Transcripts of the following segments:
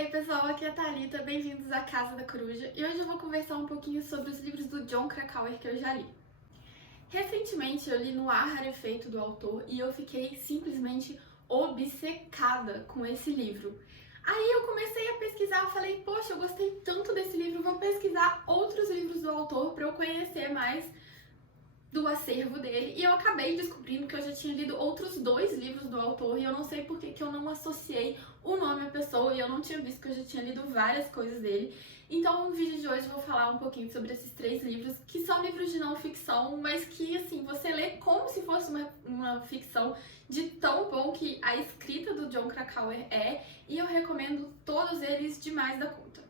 Ei pessoal, aqui é a Thalita, bem-vindos à Casa da Coruja e hoje eu vou conversar um pouquinho sobre os livros do Jon Krakauer que eu já li. Recentemente eu li No Ar Rarefeito do autor e eu fiquei simplesmente obcecada com esse livro. Aí eu comecei a pesquisar, eu falei, poxa, eu gostei tanto desse livro, vou pesquisar outros livros do autor para eu conhecer mais do acervo dele, e eu acabei descobrindo que eu já tinha lido outros 2 livros do autor e eu não sei por que eu não associei o nome à pessoa e eu não tinha visto que eu já tinha lido várias coisas dele. Então no vídeo de hoje eu vou falar um pouquinho sobre esses 3 livros, que são livros de não ficção, mas que assim, você lê como se fosse uma ficção de tão bom que a escrita do Jon Krakauer é, e eu recomendo todos eles demais da conta.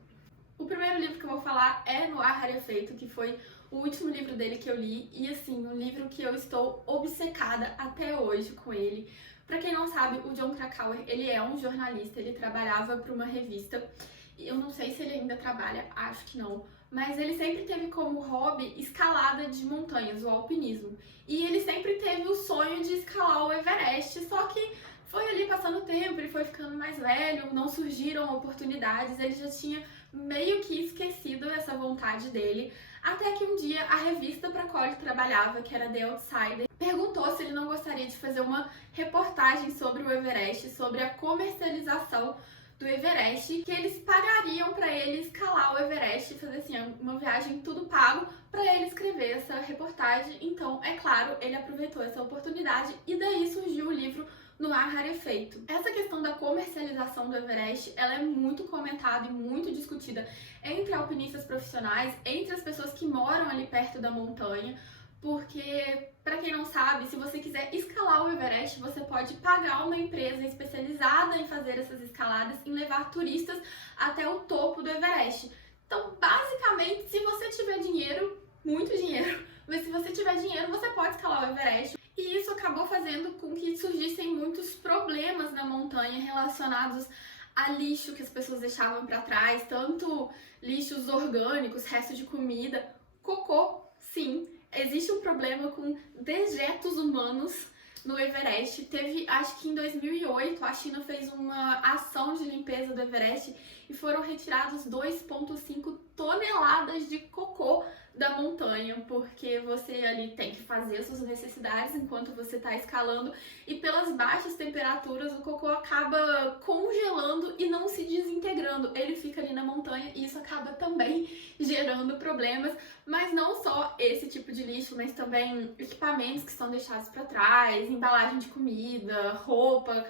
O primeiro livro que eu vou falar é No Ar Rarefeito, que foi o último livro dele que eu li, e assim, um livro que eu estou obcecada até hoje com ele. Pra quem não sabe, o Jon Krakauer, ele é um jornalista, ele trabalhava para uma revista, eu não sei se ele ainda trabalha, acho que não, mas ele sempre teve como hobby escalada de montanhas, o alpinismo. E ele sempre teve o sonho de escalar o Everest, só que foi ali passando o tempo, ele foi ficando mais velho, não surgiram oportunidades, ele já tinha meio que esquecido essa vontade dele, até que um dia a revista para qual ele trabalhava, que era The Outsider, perguntou se ele não gostaria de fazer uma reportagem sobre o Everest, sobre a comercialização do Everest, que eles pagariam para ele escalar o Everest, fazer assim, uma viagem tudo pago para ele escrever essa reportagem. Então, é claro, ele aproveitou essa oportunidade e daí surgiu o livro No Ar Rarefeito. Essa questão da comercialização do Everest, ela é muito comentada e muito discutida entre alpinistas profissionais, entre as pessoas que moram ali perto da montanha, porque, para quem não sabe, se você quiser escalar o Everest, você pode pagar uma empresa especializada em fazer essas escaladas, em levar turistas até o topo do Everest. Então, basicamente, se você tiver dinheiro, muito dinheiro, mas se você tiver dinheiro, você pode escalar o Everest. E isso acabou fazendo com que surgissem muitos problemas na montanha relacionados a lixo que as pessoas deixavam para trás, tanto lixos orgânicos, restos de comida, cocô, sim. Existe um problema com dejetos humanos no Everest. Teve, acho que em 2008, a China fez uma ação de limpeza do Everest e foram retirados 2,5 toneladas de cocô da montanha, porque você ali tem que fazer as suas necessidades enquanto você está escalando, e pelas baixas temperaturas o cocô acaba congelando e não se desintegrando, ele fica ali na montanha e isso acaba também gerando problemas. Mas não só esse tipo de lixo, mas também equipamentos que são deixados para trás, embalagem de comida, roupa,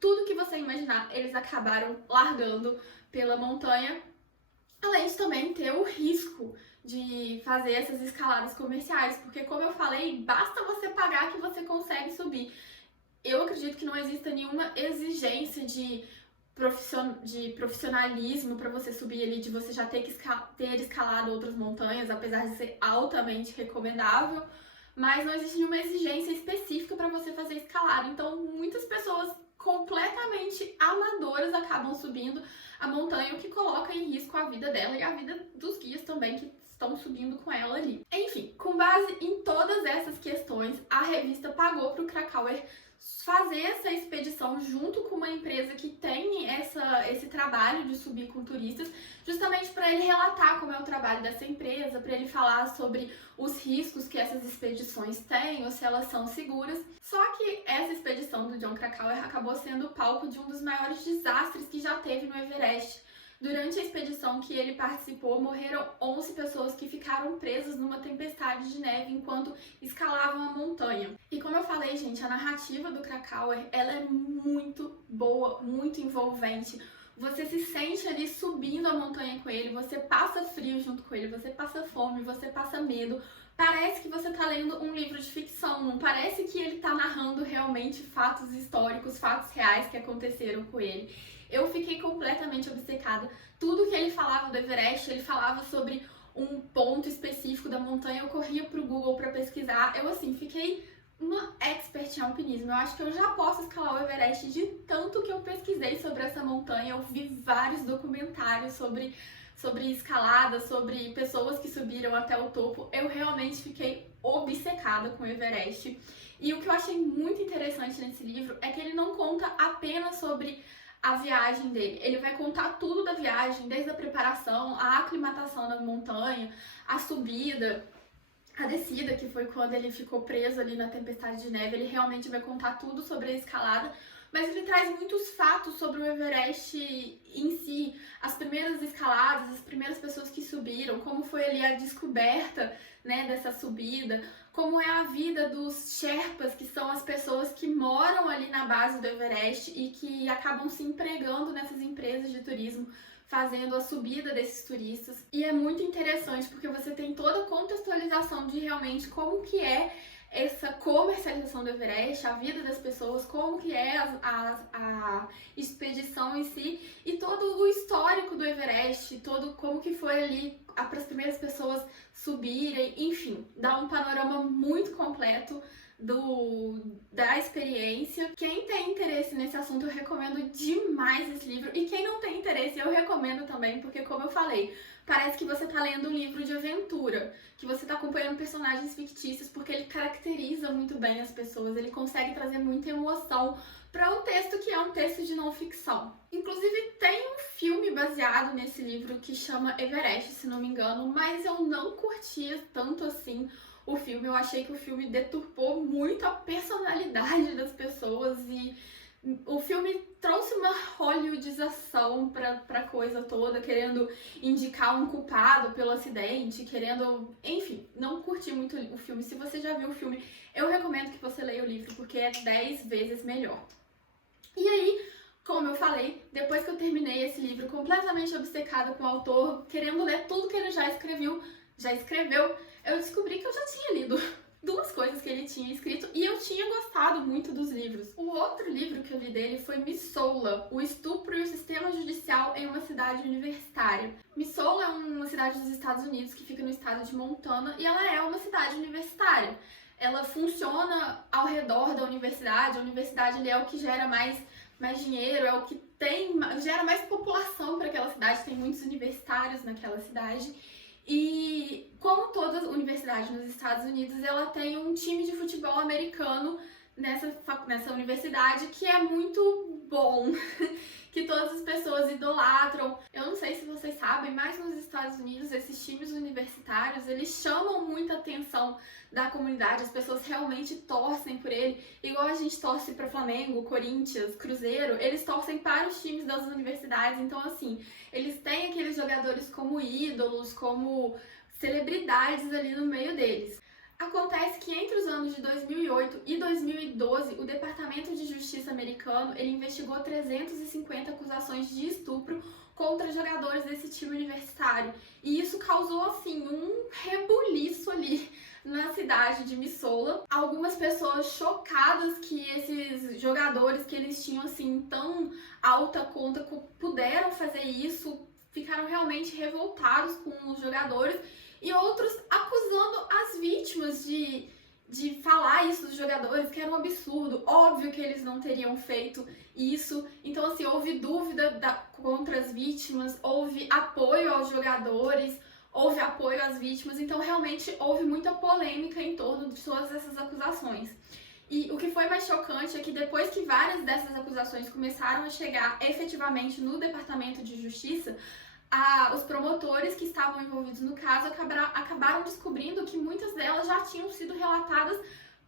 tudo que você imaginar, eles acabaram largando pela montanha, além de também ter o risco de fazer essas escaladas comerciais, porque como eu falei, basta você pagar que você consegue subir. Eu acredito que não exista nenhuma exigência de profissionalismo para você subir ali, de você já ter escalado outras montanhas, apesar de ser altamente recomendável, mas não existe nenhuma exigência específica para você fazer escalada. Então, muitas pessoas completamente amadoras acabam subindo a montanha, o que coloca em risco a vida dela e a vida dos guias também que estão subindo com ela ali. Enfim, com base em todas essas questões, a revista pagou para o Krakauer fazer essa expedição junto com uma empresa que tem esse trabalho de subir com turistas, justamente para ele relatar como é o trabalho dessa empresa, para ele falar sobre os riscos que essas expedições têm ou se elas são seguras. Só que essa expedição do Jon Krakauer acabou sendo o palco de um dos maiores desastres que já teve no Everest. Durante a expedição que ele participou, morreram 11 pessoas que ficaram presas numa tempestade de neve enquanto escalavam a montanha. E como eu falei, gente, a narrativa do Krakauer, ela é muito boa, muito envolvente. Você se sente ali subindo a montanha com ele, você passa frio junto com ele, você passa fome, você passa medo. Parece que você está lendo um livro de ficção, não parece que ele está narrando realmente fatos históricos, fatos reais que aconteceram com ele. Eu fiquei completamente obcecada. Tudo que ele falava do Everest, ele falava sobre um ponto específico da montanha, eu corria pro Google para pesquisar. Eu, assim, fiquei uma expert em alpinismo. Eu acho que eu já posso escalar o Everest de tanto que eu pesquisei sobre essa montanha. Eu vi vários documentários sobre escalada, sobre pessoas que subiram até o topo. Eu realmente fiquei obcecada com o Everest. E o que eu achei muito interessante nesse livro é que ele não conta apenas sobre a viagem dele. Ele vai contar tudo da viagem, desde a preparação, a aclimatação na montanha, a subida, a descida, que foi quando ele ficou preso ali na tempestade de neve. Ele realmente vai contar tudo sobre a escalada, mas ele traz muitos fatos sobre o Everest em si, as primeiras escaladas, as primeiras pessoas que subiram, como foi ali a descoberta, né, dessa subida, como é a vida dos Sherpas, que são as pessoas que moram ali na base do Everest e que acabam se empregando nessas empresas de turismo, fazendo a subida desses turistas. E é muito interessante porque você tem toda a contextualização de realmente como que é essa comercialização do Everest, a vida das pessoas, como que é a expedição em si e todo o histórico do Everest, todo como que foi ali para as primeiras pessoas subirem, enfim, dá um panorama muito completo da experiência. Quem tem interesse nesse assunto, eu recomendo demais esse livro, e quem não tem interesse, eu recomendo também, porque como eu falei, parece que você tá lendo um livro de aventura, que você tá acompanhando personagens fictícios, porque ele caracteriza muito bem as pessoas, ele consegue trazer muita emoção para um texto que é um texto de não ficção. Inclusive tem um filme baseado nesse livro que chama Everest, se não me engano, mas eu não curtia tanto assim o filme. Eu achei que o filme deturpou muito a personalidade das pessoas e o filme trouxe uma hollywoodização pra coisa toda, querendo indicar um culpado pelo acidente, querendo... Enfim, não curti muito o filme. Se você já viu o filme, eu recomendo que você leia o livro, porque é 10 vezes melhor. E aí, como eu falei, depois que eu terminei esse livro completamente obcecada com o autor, querendo ler tudo que ele já escreveu, eu descobri que eu já tinha lido 2 coisas que ele tinha escrito e eu tinha gostado muito dos livros. O outro livro que eu li dele foi Missoula, o estupro e o sistema judicial em uma cidade universitária. Missoula é uma cidade dos Estados Unidos que fica no estado de Montana e ela é uma cidade universitária. Ela funciona ao redor da universidade, a universidade ali é o que gera mais dinheiro, é o que gera mais população para aquela cidade, tem muitos universitários naquela cidade. E como toda universidade nos Estados Unidos, ela tem um time de futebol americano nessa universidade que é muito bom, que todas as pessoas idolatram. Eu não sei se vocês sabem, mas nos Estados Unidos esses times universitários, eles chamam muita atenção da comunidade, as pessoas realmente torcem por ele, igual a gente torce para Flamengo, Corinthians, Cruzeiro, eles torcem para os times das universidades. Então assim, eles têm aqueles jogadores como ídolos, como celebridades ali no meio deles. Acontece que entre os anos de 2008 e 2012, o Departamento de Justiça americano ele investigou 350 acusações de estupro contra jogadores desse time universitário. E isso causou, assim, um rebuliço ali na cidade de Missoula. Algumas pessoas chocadas que esses jogadores que eles tinham, assim, tão alta conta puderam fazer isso, ficaram realmente revoltados com os jogadores. E outros acusando as vítimas de falar isso dos jogadores, que era um absurdo. Óbvio que eles não teriam feito isso. Então, assim, houve dúvida contra as vítimas, houve apoio aos jogadores, houve apoio às vítimas. Então, realmente, houve muita polêmica em torno de todas essas acusações. E o que foi mais chocante é que depois que várias dessas acusações começaram a chegar efetivamente no Departamento de Justiça, os promotores que estavam envolvidos no caso acabaram descobrindo que muitas delas já tinham sido relatadas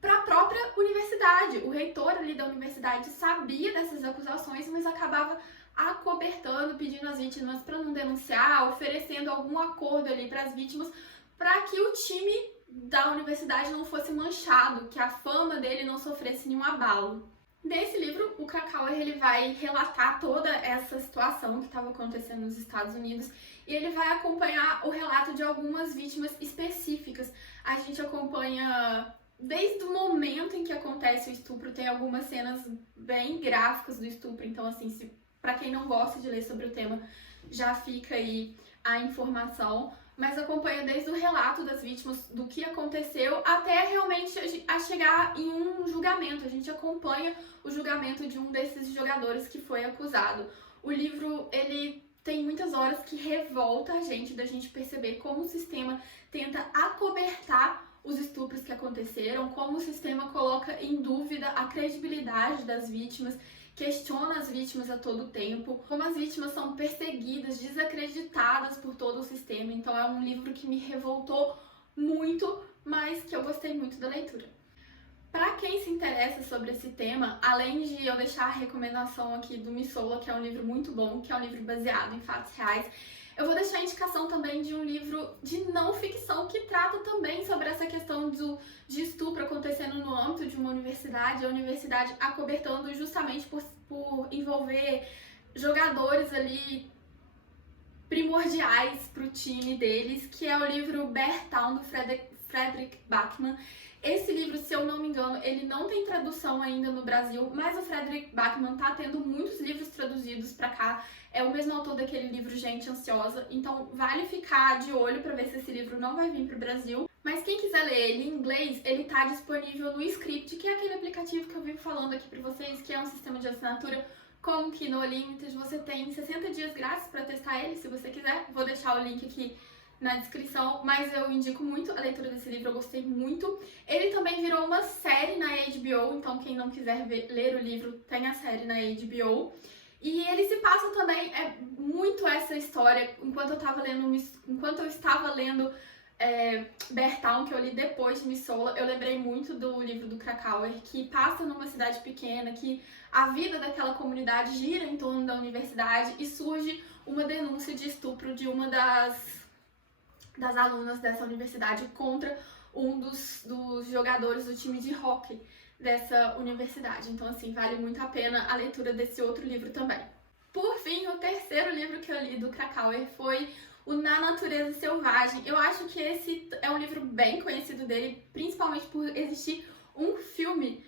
para a própria universidade. O reitor ali da universidade sabia dessas acusações, mas acabava acobertando, pedindo às vítimas para não denunciar, oferecendo algum acordo ali para as vítimas, para que o time da universidade não fosse manchado, que a fama dele não sofresse nenhum abalo. Nesse livro, o Krakauer ele vai relatar toda essa situação que estava acontecendo nos Estados Unidos e ele vai acompanhar o relato de algumas vítimas específicas. A gente acompanha desde o momento em que acontece o estupro, tem algumas cenas bem gráficas do estupro, então assim, para quem não gosta de ler sobre o tema, já fica aí a informação. Mas acompanha desde o relato das vítimas, do que aconteceu, até realmente a chegar em um julgamento. A gente acompanha o julgamento de um desses jogadores que foi acusado. O livro, ele tem muitas horas que revolta a gente, da gente perceber como o sistema tenta acobertar os estupros que aconteceram, como o sistema coloca em dúvida a credibilidade das vítimas. questiona as vítimas a todo tempo, como as vítimas são perseguidas, desacreditadas por todo o sistema. Então é um livro que me revoltou muito, mas que eu gostei muito da leitura. Para quem se interessa sobre esse tema, além de eu deixar a recomendação aqui do Missoula, que é um livro muito bom, que é um livro baseado em fatos reais, eu vou deixar a indicação também de um livro de não ficção que trata também sobre essa questão de estupro acontecendo no âmbito de uma universidade, a universidade acobertando justamente por envolver jogadores ali primordiais para o time deles, que é o livro Bear Town, do Fredrik Backman. Esse livro, se eu não me engano, ele não tem tradução ainda no Brasil, mas o Fredrik Backman tá tendo muitos livros traduzidos para cá. É o mesmo autor daquele livro Gente Ansiosa, então vale ficar de olho para ver se esse livro não vai vir pro Brasil. Mas quem quiser ler ele em inglês, ele tá disponível no Script, que é aquele aplicativo que eu vivo falando aqui para vocês, que é um sistema de assinatura com que no Limited você tem 60 dias grátis para testar ele, se você quiser. Vou deixar o link aqui na descrição, mas eu indico muito a leitura desse livro, eu gostei muito. Ele também virou uma série na HBO, então quem não quiser ler o livro, tem a série na HBO. E ele se passa também, muito essa história, enquanto eu estava lendo Bear Town, que eu li depois de Missoula, eu lembrei muito do livro do Krakauer, que passa numa cidade pequena, que a vida daquela comunidade gira em torno da universidade e surge uma denúncia de estupro de uma das alunas dessa universidade contra um dos jogadores do time de hóquei dessa universidade. Então, assim, vale muito a pena a leitura desse outro livro também. Por fim, o terceiro livro que eu li do Krakauer foi o Na Natureza Selvagem. Eu acho que esse é um livro bem conhecido dele, principalmente por existir um filme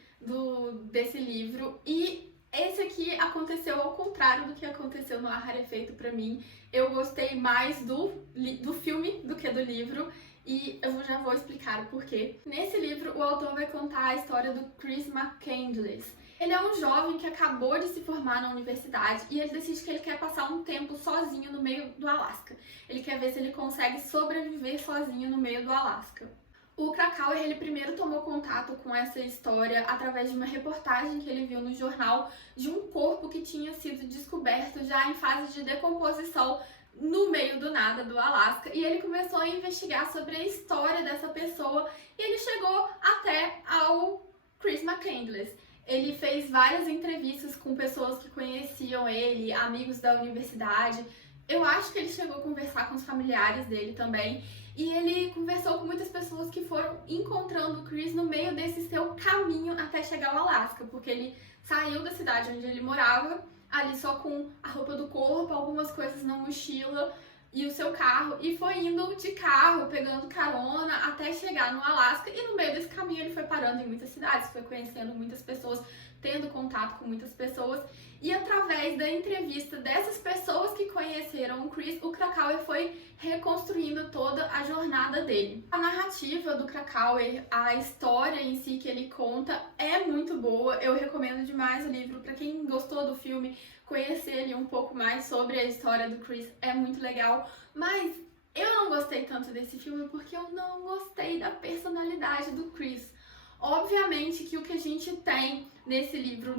desse livro. E esse aqui aconteceu ao contrário do que aconteceu no Ar Rarefeito pra mim. Eu gostei mais do filme do que do livro. E eu já vou explicar o porquê. Nesse livro, o autor vai contar a história do Chris McCandless. Ele é um jovem que acabou de se formar na universidade e ele decide que ele quer passar um tempo sozinho no meio do Alasca. Ele quer ver se ele consegue sobreviver sozinho no meio do Alasca. O Krakauer, ele primeiro tomou contato com essa história através de uma reportagem que ele viu no jornal de um corpo que tinha sido descoberto já em fase de decomposição no meio do nada do Alasca, e ele começou a investigar sobre a história dessa pessoa e ele chegou até ao Chris McCandless. Ele fez várias entrevistas com pessoas que conheciam ele, amigos da universidade. Eu acho que ele chegou a conversar com os familiares dele também. E ele conversou com muitas pessoas que foram encontrando o Chris no meio desse seu caminho até chegar ao Alasca, porque ele saiu da cidade onde ele morava, ali só com a roupa do corpo, algumas coisas na mochila e o seu carro, e foi indo de carro, pegando carona até chegar no Alasca, e no meio desse caminho ele foi parando em muitas cidades, foi conhecendo muitas pessoas, tendo contato com muitas pessoas, e através da entrevista dessas pessoas que conheceram o Chris, o Krakauer foi reconstruindo toda a jornada dele. A narrativa do Krakauer, a história em si que ele conta é muito boa, eu recomendo demais o livro para quem gostou do filme, conhecer ali um pouco mais sobre a história do Chris é muito legal, mas eu não gostei tanto desse filme porque eu não gostei da personalidade do Chris. Obviamente que o que a gente tem nesse livro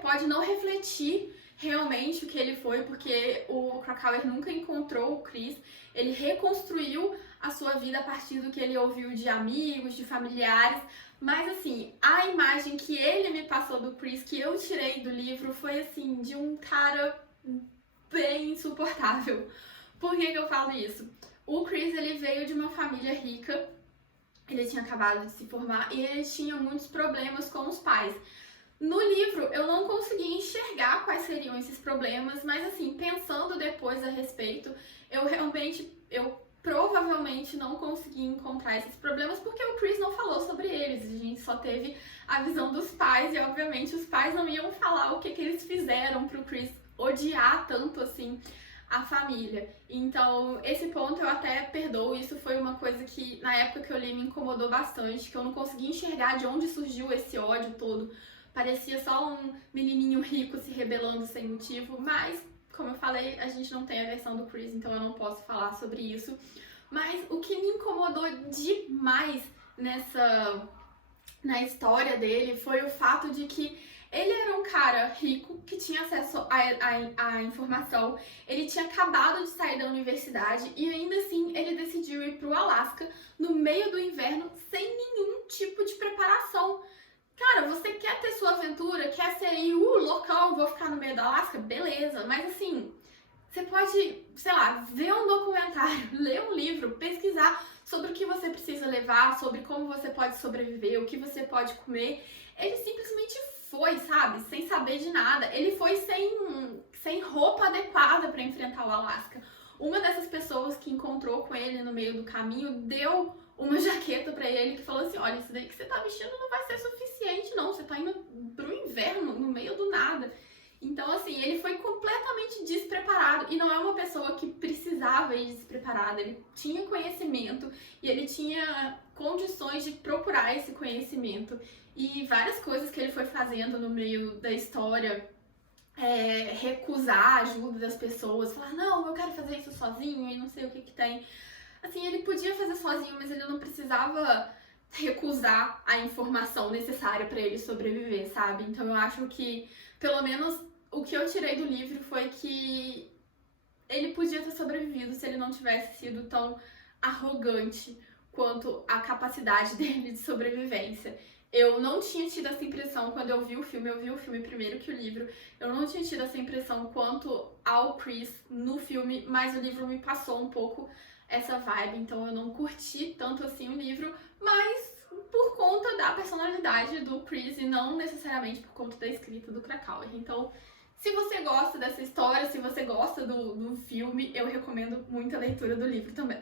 pode não refletir realmente o que ele foi, porque o Krakauer nunca encontrou o Chris, ele reconstruiu a sua vida a partir do que ele ouviu de amigos, de familiares, mas assim, a imagem que ele me passou do Chris, que eu tirei do livro, foi assim, de um cara bem insuportável. Por que eu falo isso? O Chris, ele veio de uma família rica, ele tinha acabado de se formar e ele tinha muitos problemas com os pais. No livro, eu não consegui enxergar quais seriam esses problemas, mas assim, pensando depois a respeito, eu provavelmente não consegui encontrar esses problemas porque o Chris não falou sobre eles. A gente só teve a visão dos pais e, obviamente, os pais não iam falar o que eles fizeram pro Chris odiar tanto assim a família. Então, esse ponto eu até perdoo, isso foi uma coisa que na época que eu li me incomodou bastante, que eu não conseguia enxergar de onde surgiu esse ódio todo. Parecia só um menininho rico se rebelando sem motivo, mas, como eu falei, a gente não tem a versão do Chris, então eu não posso falar sobre isso. Mas o que me incomodou demais na história dele foi o fato de que Ele era um cara rico que tinha acesso à informação, ele tinha acabado de sair da universidade e ainda assim ele decidiu ir pro Alasca no meio do inverno sem nenhum tipo de preparação. Cara, você quer ter sua aventura, quer ser aí, loucão, vou ficar no meio do Alasca? Beleza, mas assim, você pode, sei lá, ver um documentário, ler um livro, pesquisar sobre o que você precisa levar, sobre como você pode sobreviver, o que você pode comer. Ele simplesmente foi, sabe? Sem saber de nada. Ele foi sem roupa adequada para enfrentar o Alasca. Uma dessas pessoas que encontrou com ele no meio do caminho deu uma jaqueta para ele que falou assim: olha, isso daí que você tá vestindo não vai ser suficiente, não. Você tá indo pro inverno, no meio do nada. Então, assim, ele foi completamente despreparado e não é uma pessoa que precisava ir despreparada. Ele tinha conhecimento e ele tinha condições de procurar esse conhecimento. E várias coisas que ele foi fazendo no meio da história, recusar a ajuda das pessoas, falar, não, eu quero fazer isso sozinho e não sei o que que tem. Assim, ele podia fazer sozinho, mas ele não precisava recusar a informação necessária para ele sobreviver, sabe? Então eu acho que, pelo menos, o que eu tirei do livro foi que ele podia ter sobrevivido se ele não tivesse sido tão arrogante quanto a capacidade dele de sobrevivência. Eu não tinha tido essa impressão quando eu vi o filme primeiro que o livro, eu não tinha tido essa impressão quanto ao Chris no filme, mas o livro me passou um pouco essa vibe, então eu não curti tanto assim o livro, mas por conta da personalidade do Chris e não necessariamente por conta da escrita do Krakauer. Então, se você gosta dessa história, se você gosta do filme, eu recomendo muito a leitura do livro também.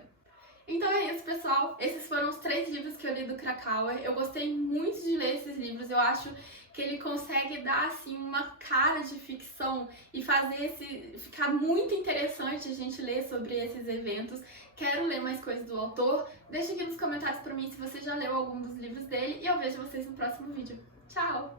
Então é isso, pessoal. Esses foram os 3 livros que eu li do Krakauer. Eu gostei muito de ler esses livros. Eu acho que ele consegue dar assim uma cara de ficção e fazer ficar muito interessante a gente ler sobre esses eventos. Quero ler mais coisas do autor. Deixa aqui nos comentários pra mim se você já leu algum dos livros dele e eu vejo vocês no próximo vídeo. Tchau!